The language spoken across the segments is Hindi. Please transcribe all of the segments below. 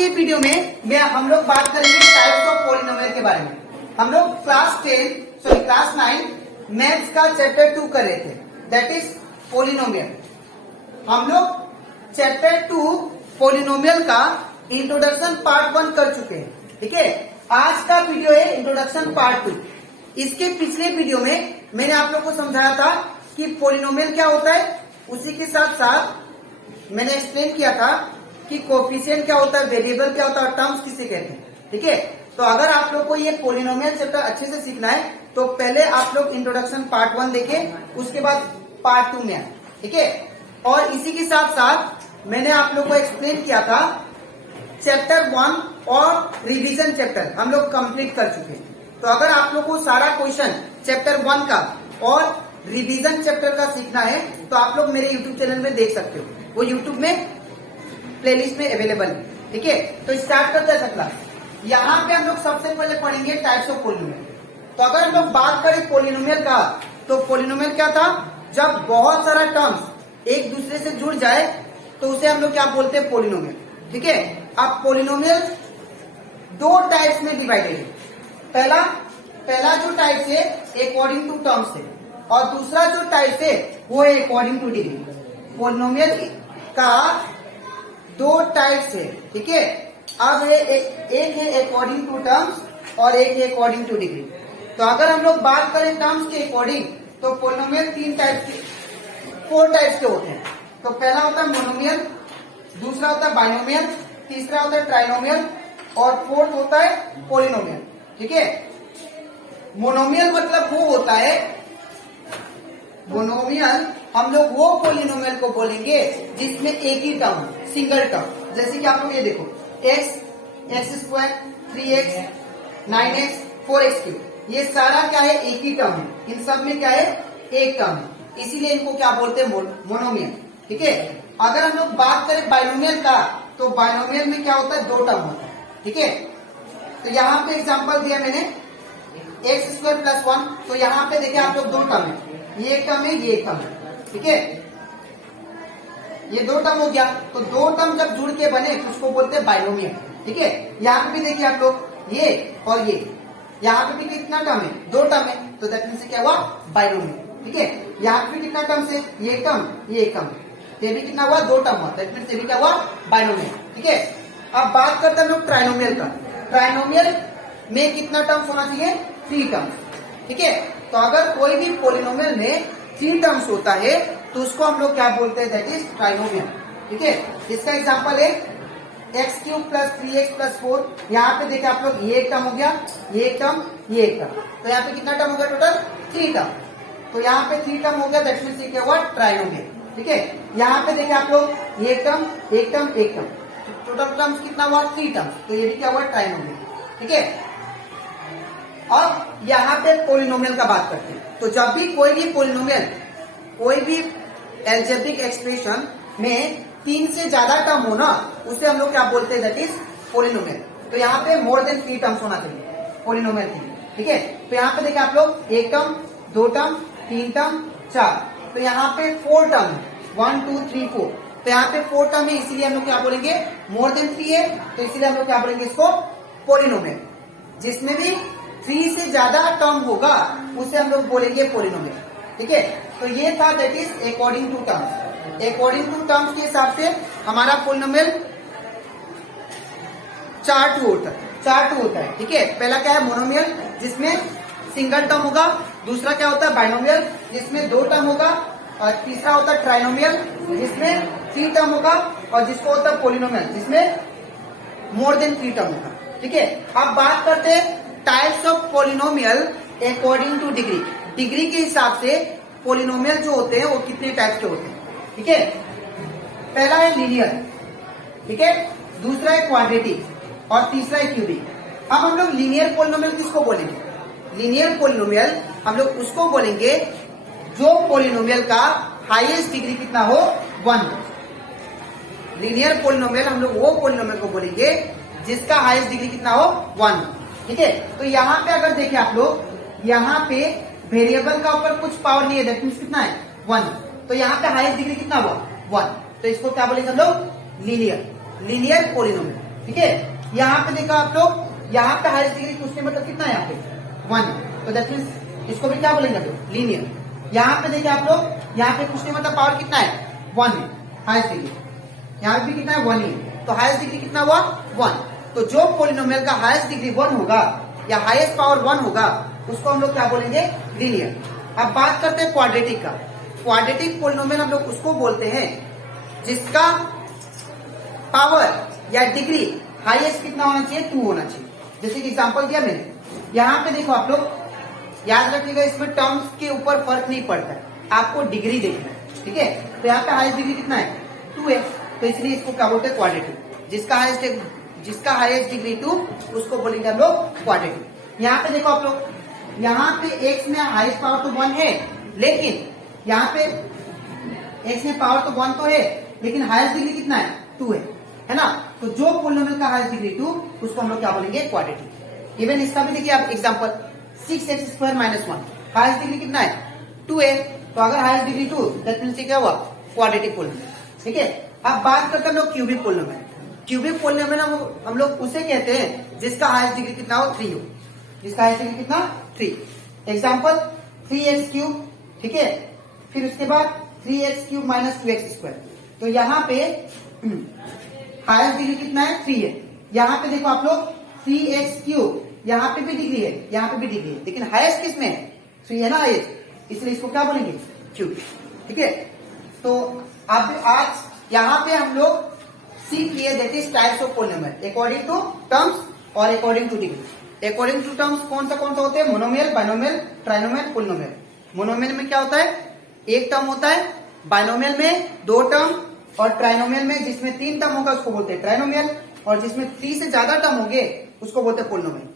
के वीडियो में हम लोग बात करेंगे टाइप्स ऑफ पॉलिनोमियल के बारे में। हम लोग क्लास 9 मैथ्स का चैप्टर 2 कर रहे थे, दैट इज पॉलिनोमियल। हम लोग चैप्टर 2 पॉलिनोमियल का इंट्रोडक्शन पार्ट 1 कर चुके हैं, ठीक है। आज का वीडियो है इंट्रोडक्शन पार्ट 2। इसके पिछले वीडियो में मैंने आप लोग को समझाया था कि पॉलिनोमियल क्या होता है, उसी के साथ साथ मैंने एक्सप्लेन किया था कि कोफिशिएंट क्या होता है, वेरिएबल क्या होता है और टर्म्स किसे कहते हैं, ठीक है। तो अगर आप लोग को ये पॉलिनोमियल चैप्टर अच्छे से सीखना है तो पहले आप लोग इंट्रोडक्शन पार्ट 1 देखें, उसके बाद पार्ट 2 में आए, ठीक है। और इसी के साथ साथ मैंने आप लोग को एक्सप्लेन किया था चैप्टर 1 और रिवीजन चैप्टर हम लोग कंप्लीट कर चुके हैं। तो अगर आप लोग को सारा क्वेश्चन चैप्टर 1 का और रिवीजन चैप्टर का सीखना है तो आप लोग मेरे यूट्यूब चैनल में देख सकते हो, वो यूट्यूब में प्लेलिस्ट में अवेलेबल है, ठीक है। तो स्टार्ट करते हैं क्लास। यहाँ पे हम लोग सबसे पहले पढ़ेंगे टाइप्स ऑफ पॉलिनोमियल। तो अगर हम लोग बात करें पॉलिनोमियल का, तो पॉलिनोमियल क्या था, जब बहुत सारा टर्म्स एक दूसरे से जुड़ जाए तो उसे हम लोग क्या बोलते हैं, पॉलिनोमियल, ठीक है। अब पॉलिनोमियल दो टाइप्स में डिवाइडेड है। पहला जो टाइप है अकॉर्डिंग टू टर्म्स है और दूसरा जो टाइप है वो है अकॉर्डिंग टू डिग्री। पॉलिनोमियल का दो टाइप्स है, ठीक है। अब एक है अकॉर्डिंग टू टर्म्स और एक है अकॉर्डिंग टू डिग्री। तो अगर हम लोग बात करें टर्म्स के अकॉर्डिंग तो पॉलिनोमियल 4 टाइप्स के होते हैं। तो पहला होता है मोनोमियल, दूसरा होता है बाइनोमियल, तीसरा होता है ट्राइनोमियल और फोर्थ होता है पॉलिनोमियल, ठीक है। मोनोमियल मतलब वो होता है, मोनोमियल हम लोग वो पॉलिनोमियल को बोलेंगे जिसमें एक ही टर्म, सिंगल टर्म। जैसे कि आप लोग ये देखो x square 3x 9x 4x3, ये सारा क्या है, एक ही टर्म है। इन सब में क्या है, एक टर्म है, इसीलिए इनको क्या बोलते हैं, मोनोमियल, ठीक है। अगर हम लोग बात करें बाइनोमियल का तो बाइनोमियल में क्या होता है, 2 टर्म होता है, ठीक है। तो यहाँ पे एग्जांपल दिया मैंने x स्क्वायर प्लस 1, तो यहाँ पे देखिए आप लोग 2 टर्म है, ये एक टर्म है, ये एक टर्म है, ठीक है। ये 2 टर्म हो गया, तो 2 टर्म जब जुड़ के बने तो उसको बोलते हैं बाइनोमियल, ठीक है। यहाँ पे भी देखिए आप लोग ये और ये, यहाँ पे भी कितना टर्म है, 2 टर्म है, तो दैट मीन्स क्या हुआ, बाइनोमियल, ठीक है। यहाँ पे भी कितना टर्म है, ये एक टर्म, ये एक टर्म, ये भी कितना हुआ, 2 टर्म हुआ, दैट मीन्स ये भी क्या हुआ, बाइनोमियल, ठीक है। अब बात करते हैं हम लोग ट्राइनोमियल का। ट्राइनोमियल में कितना टर्म्स होना चाहिए, 3 टर्म्स, ठीक है। तो अगर कोई भी पॉलिनोमियल में 3 टर्म्स होता है तो उसको हम लोग क्या बोलते हैं, दैट इज ट्राइनोमियल, ठीक है। इसका एग्जांपल है x³ प्लस 3x प्लस 4। यहाँ पे देखिए आप लोग ये एक टर्म हो गया, ये एक टर्म, ये एक टर्म, तो यहाँ पे कितना टर्म हो गया, टोटल 3 टर्म। तो यहाँ पे 3 टर्म हो गया, दैट मीन्स ये क्या हुआ, ट्राइनोमियल, ठीक है। यहाँ पे देखिए आप लोग ये एक टर्म, एक टर्म, एक टर्म, टोटल टर्म्स कितना हुआ, 3 टर्म, तो ये भी क्या हुआ, ट्राइनोमियल, ठीक है। अब यहाँ पे पॉलिनोमियल का बात करते हैं। तो जब भी कोई भी पॉलिनोमियल, कोई भी एल्जेब्रिक एक्सप्रेशन में 3 से ज्यादा टर्म हो ना, उसे हम लोग क्या बोलते हैं, दैट इज पॉलिनोमियल। तो यहाँ पे मोर देन 3 टर्म्स होना चाहिए पॉलिनोमियल के लिए, ठीक है। तो यहाँ पे देखिए आप लोग 1 टर्म, 2 टर्म, 3 टर्म, 4, तो यहाँ पे 4 टर्म, 1 2 3 4, तो यहाँ पे 4 टर्म है, इसीलिए हम लोग क्या बोलेंगे, मोर देन 3 है, तो इसीलिए हम लोग क्या बोलेंगे इसको, पॉलिनोमियल। जिसमें भी 3 से ज्यादा टर्म होगा उसे हम लोग बोलेंगे पॉलिनोमियल, ठीक है। तो ये था that is according to terms. According to terms के हिसाब से हमारा पॉलिनोमियल 4 टू होता है, ठीक है। पहला क्या है, मोनोमियल जिसमें सिंगल टर्म होगा, दूसरा क्या होता है, बाइनोमियल जिसमें 2 टर्म होगा, और तीसरा होता है ट्राइनोमियल जिसमें 3 टर्म होगा, और जिसको होता है पॉलिनोमियल जिसमें मोर देन 3 टर्म होगा, ठीक है। अब बात करते हैं types of polynomial according to degree. Degree के हिसाब से पॉलिनोमियल जो होते हैं वो कितने टाइप्स के होते हैं, ठीक है। पहला है लीनियर, ठीक है, दूसरा है क्वाड्रेटिक और तीसरा है क्यूबिक। अब हम लोग लीनियर पॉलिनोमियल किसको बोलेंगे, लीनियर पॉलिनोमियल हम लोग उसको बोलेंगे जो पॉलिनोमियल का हाईएस्ट डिग्री कितना हो, 1 हो। लीनियर पॉलिनोमियल हम लोग वो पॉलिनोमियल को बोलेंगे जिसका हाईएस्ट डिग्री कितना हो, 1, ठीक है। तो यहाँ पे अगर देखें आप लोग, यहाँ पे वेरिएबल का ऊपर कुछ पावर नहीं है, दैट मीन्स कितना है, 1, तो यहाँ पे हाईएस्ट डिग्री कितना हुआ, 1, तो इसको क्या बोलेंगे हम लोग, लीनियर पॉलिनोमियल, ठीक है। यहाँ पे देखा आप लोग, यहाँ पे हाईएस्ट डिग्री पूछने मतलब कितना है यहाँ पे 1, तो दैट मीन्स इसको भी क्या बोलेंगे लीनियर। यहाँ पे देखे आप लोग, यहाँ पे पूछने मतलब पावर कितना है 1 है हाईएस्ट डिग्री, यहाँ भी कितना है 1 ही है, तो हाईएस्ट डिग्री कितना हुआ 1। तो जो पोलिनोमियल का हाईएस्ट डिग्री 1 होगा या हाईएस्ट पावर 1 होगा उसको हम लोग क्या बोलेंगे लीनियर। अब बात करते हैं क्वाड्रेटिक का। क्वाड्रेटिक पोलिनोमियल हम लोग उसको बोलते हैं जिसका पावर या डिग्री हाईएस्ट कितना होना चाहिए 2 होना चाहिए। जैसे कि एग्जांपल दिया मैंने, यहाँ पे देखो आप लोग याद रखिएगा, इसमें टर्म्स के ऊपर फर्क नहीं पड़ता है, आपको डिग्री देखना है, ठीक है। तो यहाँ पे हाईएस्ट डिग्री कितना है 2 है, तो इसलिए इसको क्या बोलते हैं क्वाड्रेटिक। जिसका हाईएस्ट डिग्री 2 उसको बोलेंगे हम लोग क्वाड्रेटिक। यहाँ पे देखो आप लोग, यहाँ पे x में हाईएस्ट पावर तो 1 है, लेकिन यहाँ पे x में पावर तो 1 तो है, लेकिन हाईएस्ट डिग्री कितना है 2 है ना। तो जो पोलिनोमियल का हाईएस्ट डिग्री 2 उसको हम लोग क्या बोलेंगे क्वाड्रेटिक। इवन इसका भी देखिए आप एग्जांपल 6x² - 1, हाईएस्ट डिग्री कितना है 2 है, तो अगर हाईएस्ट डिग्री 2 दैट मींस क्या हुआ क्वाड्रेटिक पोलिनोमियल, ठीक है। अब बात करते हैं हम लोग क्यूबिक पोलिनोमियल। क्यूबिक पोलिनोमियल हम लोग उसे कहते हैं जिसका हाईएस्ट डिग्री कितना हो 3 हो, जिसका हाईएस्ट डिग्री कितना 3। एग्जांपल 3x³, ठीक है, फिर उसके बाद 3x³ - 2x²। तो यहाँ पे हाईएस्ट डिग्री कितना है 3 है। यहाँ पे देखो आप लोग 3x³, यहाँ पे भी डिग्री है, यहाँ पे भी डिग्री है, लेकिन हाईएस्ट किसमें है 3 है ना हाईएस्ट, इसलिए इसको क्या बोलेंगे क्यूब, ठीक है। तो अब आज यहाँ पे हम लोग सीख लिए that is types of polynomial according to terms और according to degree. According to terms कौन सा होते हैं monomial, binomial, trinomial, polynomial. Monomial में क्या होता है एक टर्म होता है, बाइनोमियल में 2 टर्म, और ट्राइनोमियल में जिसमें 3 टर्म होगा उसको बोलते हैं ट्राइनोमियल, और जिसमें 3 से ज्यादा टर्म होंगे उसको बोलते हैं पोलिनोमियल।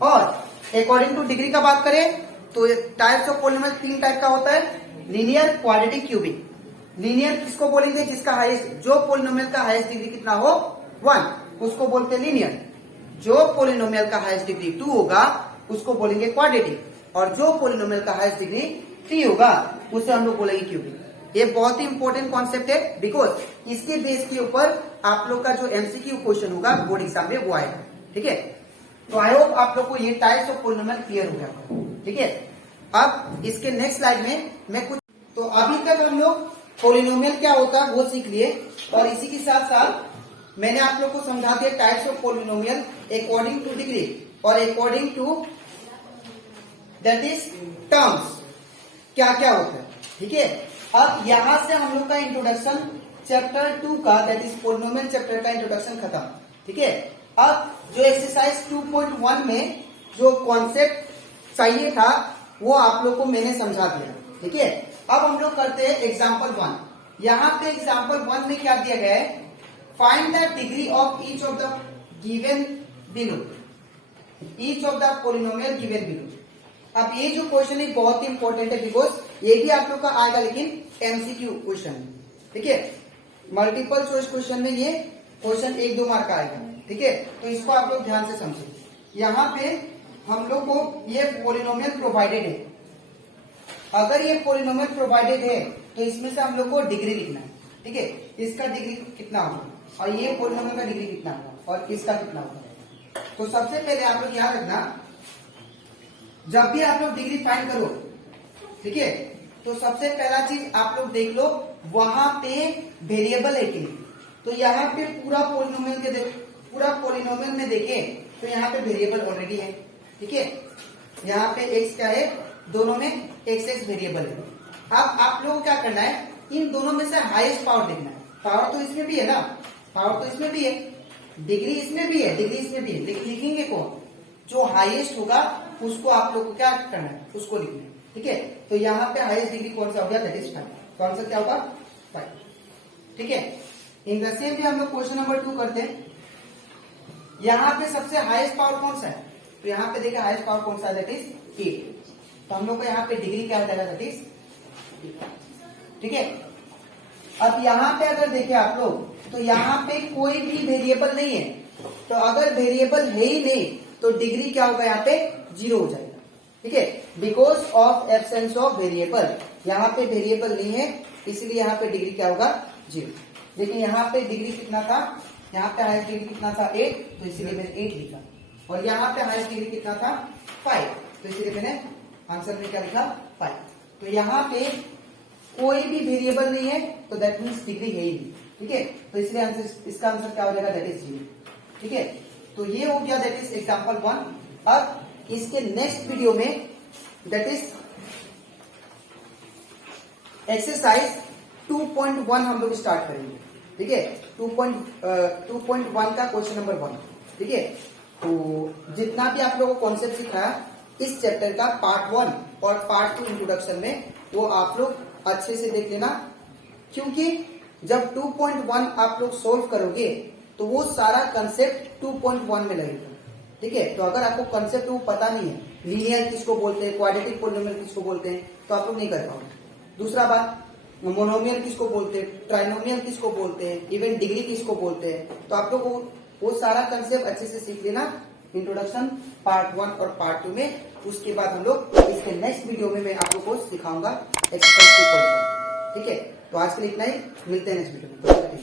और अकॉर्डिंग टू डिग्री का बात करें तो टाइप्स ऑफ पोलिनोमियल 3 टाइप का होता है, लीनियर, क्वाड्रेटिक, क्यूबिक। लीनियर किसको बोलेंगे जिसका हाईएस्ट, जो पोलिनोमियल का हाईएस्ट डिग्री कितना हो 1 उसको बोलते हैं लीनियर। जो पोलिनोमियल का हाईएस्ट डिग्री 2 होगा उसको बोलेंगे क्वाड्रेटिक, और जो पोलिनोमियल का हाईएस्ट डिग्री 3 होगा उसे हम लोग बोलेंगे क्यूबिक। ये बहुत ही इंपॉर्टेंट कॉन्सेप्ट है, बिकॉज इसके बेस के ऊपर आप लोग का जो एमसीक्यू क्वेश्चन होगा बोर्ड एग्जाम में वो आएगा, ठीक है। तो आई होप आप लोग को ये टाइप्स ऑफ पोलिनोमियल क्लियर हो गया, ठीक है। अब इसके नेक्स्ट स्लाइड में मैं कुछ, तो अभी तक हम लोग पोलिनोमियल क्या होता है वो सीख लिए, और इसी के साथ साथ मैंने आप लोग को समझा दिया types of polynomial according to degree और according to that is terms क्या क्या होता है, ठीक है। अब यहां से हम लोग का इंट्रोडक्शन चैप्टर 2 का दैट इज पोलिनोमियल चैप्टर का इंट्रोडक्शन खत्म, ठीक है। अब जो एक्सरसाइज 2.1 में जो कॉन्सेप्ट चाहिए था वो आप लोग को मैंने समझा दिया, ठीक है। अब हम लोग करते हैं एग्जाम्पल 1। यहाँ पे एग्जाम्पल 1 में क्या दिया गया है, find the degree of each of the given below, each of the polynomial given below. अब ये जो क्वेश्चन है बहुत ही इंपॉर्टेंट है, बिकॉज ये भी आप लोग का आएगा लेकिन एमसीक्यू क्वेश्चन है, ठीक है। मल्टीपल चॉइस क्वेश्चन में ये क्वेश्चन 1-2 मार्क आएगा, ठीक है। तो इसको आप लोग ध्यान से समझिए। यहाँ पे हम लोग को ये पोलिनोमियल प्रोवाइडेड है, अगर ये पोलिनोमियल प्रोवाइडेड है तो इसमें से हम लोग को डिग्री लिखना है, ठीक है। इसका डिग्री कितना होगा और ये पोलिनोमियल का डिग्री कितना होगा और इसका कितना होगा। तो सबसे पहले आप लोग याद रखना, जब भी आप लोग डिग्री फाइंड करो, ठीक है, तो सबसे पहला चीज आप लोग देख लो वहां पे वेरिएबल है कि नहीं। तो यहाँ पे पूरा पोलिनोमियल में देखें तो यहाँ पे वेरिएबल ऑलरेडी है, ठीक है। यहाँ पे x क्या है, दोनों में x वेरिएबल है। अब आप लोगों को क्या करना है, इन दोनों में से हाईएस्ट पावर देखना है। पावर तो इसमें भी है ना, पावर तो इसमें भी है, डिग्री इसमें भी है, डिग्री इसमें भी है, लेकिन लिखेंगे कौन, जो हाईएस्ट होगा उसको आप लोग को क्या करना है, उसको लिखना है, ठीक है। तो यहाँ पे हाईएस्ट डिग्री कौन सा हो गया, दैट इज 5। कौन सा क्या होगा 5, ठीक है। इन द सेम भी हम लोग क्वेश्चन नंबर 2 करते हैं। यहाँ पे सबसे हाईएस्ट पावर कौन सा है, तो यहाँ पे देखिए हाईएस्ट पावर कौन सा है, दैट इज 8। तो हम लोग को यहाँ पे डिग्री क्या है, दैट इज, ठीक है। अब यहाँ पे अगर देखें आप लोग तो यहाँ पे कोई भी वेरिएबल नहीं है, तो अगर वेरिएबल है ही नहीं तो डिग्री क्या होगा, यहाँ पे 0 हो जाएगा, ठीक है। Because of absence of variable, यहाँ पे वेरिएबल नहीं है इसलिए यहाँ पे डिग्री क्या होगा 0। लेकिन यहाँ पे डिग्री कितना था यहाँ पे हाईएस्ट डिग्री कितना था 8, तो इसीलिए मैंने 8 लिखा। और यहाँ पे हाईएस्ट डिग्री कितना था 5, तो इसीलिए मैंने आंसर में क्या लिखा 5। तो यहाँ पे कोई भी वेरिएबल नहीं है, तो दैट मीन्स डिग्री है ही नहीं। ठीक है, तो इसलिए आंसर, इसका आंसर क्या हो जाएगा, दैट इज 0। ठीक है, तो ये हो गया दैट इज एग्जाम्पल 1। अब इसके नेक्स्ट वीडियो में दैट इज एक्सरसाइज 2.1 हम लोग स्टार्ट करेंगे। ठीक है, 2.1 का क्वेश्चन नंबर 1। ठीक है, तो जितना भी आप लोगों को कॉन्सेप्ट सिखाया इस चैप्टर का पार्ट 1 और पार्ट 2 इंट्रोडक्शन में, वो आप लोग अच्छे से देख लेना, क्योंकि जब 2.1 आप लोग सोल्व करोगे तो वो सारा कंसेप्ट 2.1 में लगेगा। ठीक है, तो अगर आपको कंसेप्ट वो पता नहीं है, लीनियर किसको बोलते हैं, क्वाड्रेटिक पॉलिनोमियल किसको बोलते हैं, तो आप लोग नहीं कर पाओगे। दूसरा बात, मोनोमियल किसको बोलते हैं, ट्राइनोमियल किसको बोलते हैं, इवन डिग्री किसको बोलते हैं, तो आप लोग वो सारा कंसेप्ट अच्छे से सीख लेना इंट्रोडक्शन पार्ट 1 और पार्ट 2 में। उसके बाद हम लोग इसके नेक्स्ट वीडियो में मैं आप लोग को सिखाऊंगा एक्सरसाइज 2.1। ठीक है, तो आज के लिए इतना ही, मिलते हैं नेक्स्ट वीडियो में।